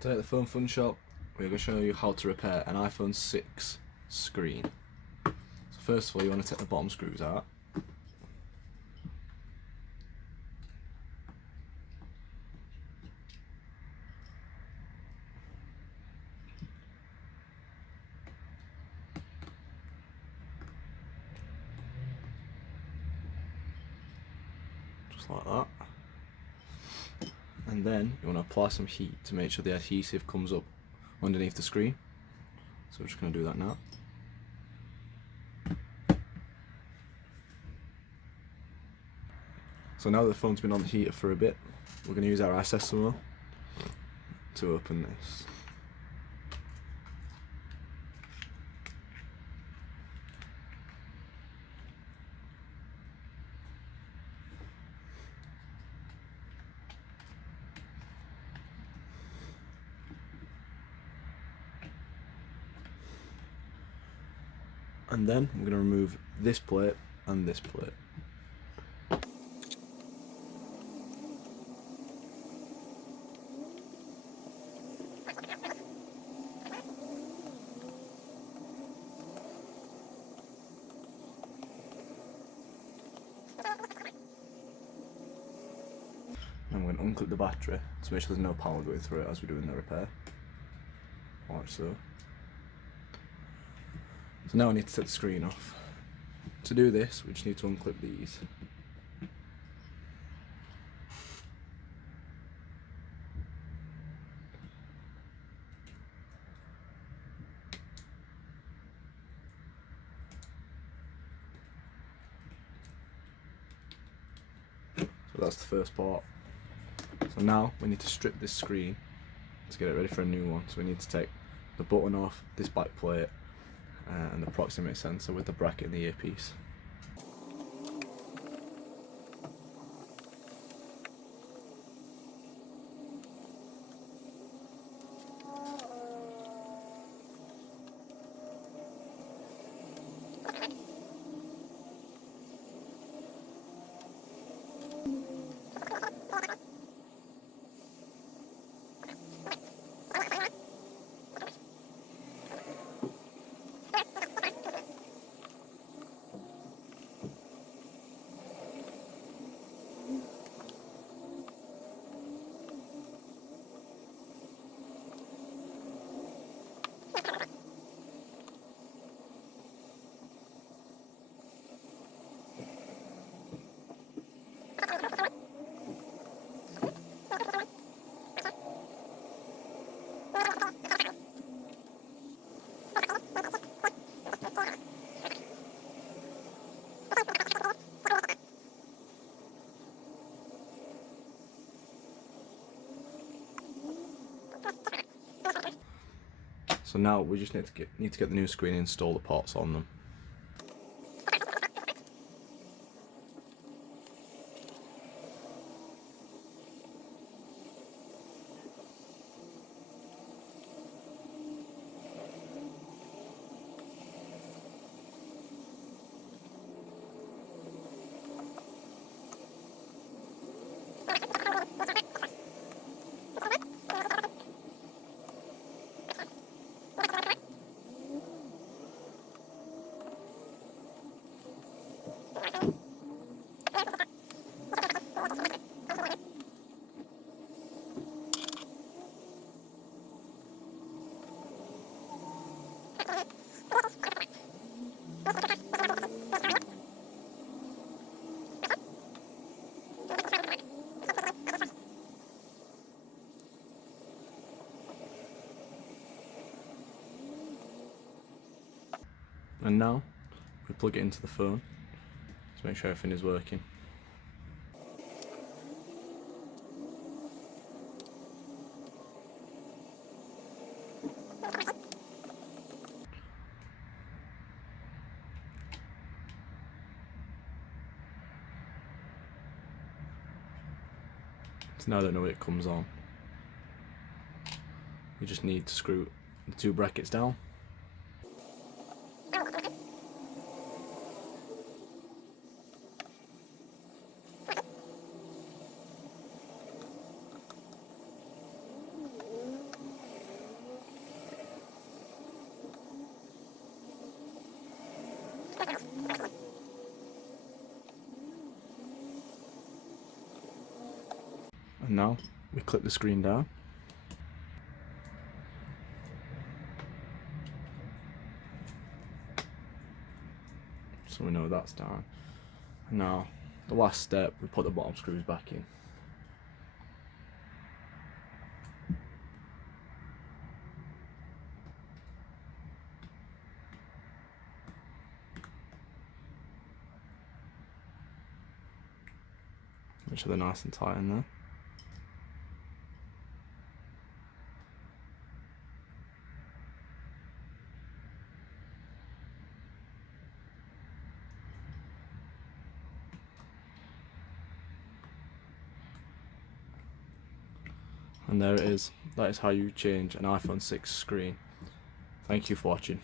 Today at the FoneFunShop, we're going to show you how to repair an iPhone 6 screen. So first of all, you want to take the bottom screws out. Just like that. And then you want to apply some heat to make sure the adhesive comes up underneath the screen. So we're just going to do that now. So now that the phone's been on the heater for a bit, we're going to use our accessory to open this. And then I'm going to remove this plate and this plate. I'm going to unclip the battery to make sure there's no power going through it as we're doing the repair, like so. So now I need to take the screen off. To do this, we just need to unclip these. So that's the first part. So now we need to strip this screen to get it ready for a new one. So we need to take the button off this back plate and the proximity sensor with the bracket and the earpiece. So now we just need to get the new screen and install the parts on them. And now we plug it into the phone to make sure everything is working. So now I don't know when it comes on. You just need to screw the two brackets down. And now we clip the screen down. So we know that's down. And now the last step, we put the bottom screws back in. Make sure they're nice and tight in there. And there it is. That is how you change an iPhone 6 screen. Thank you for watching.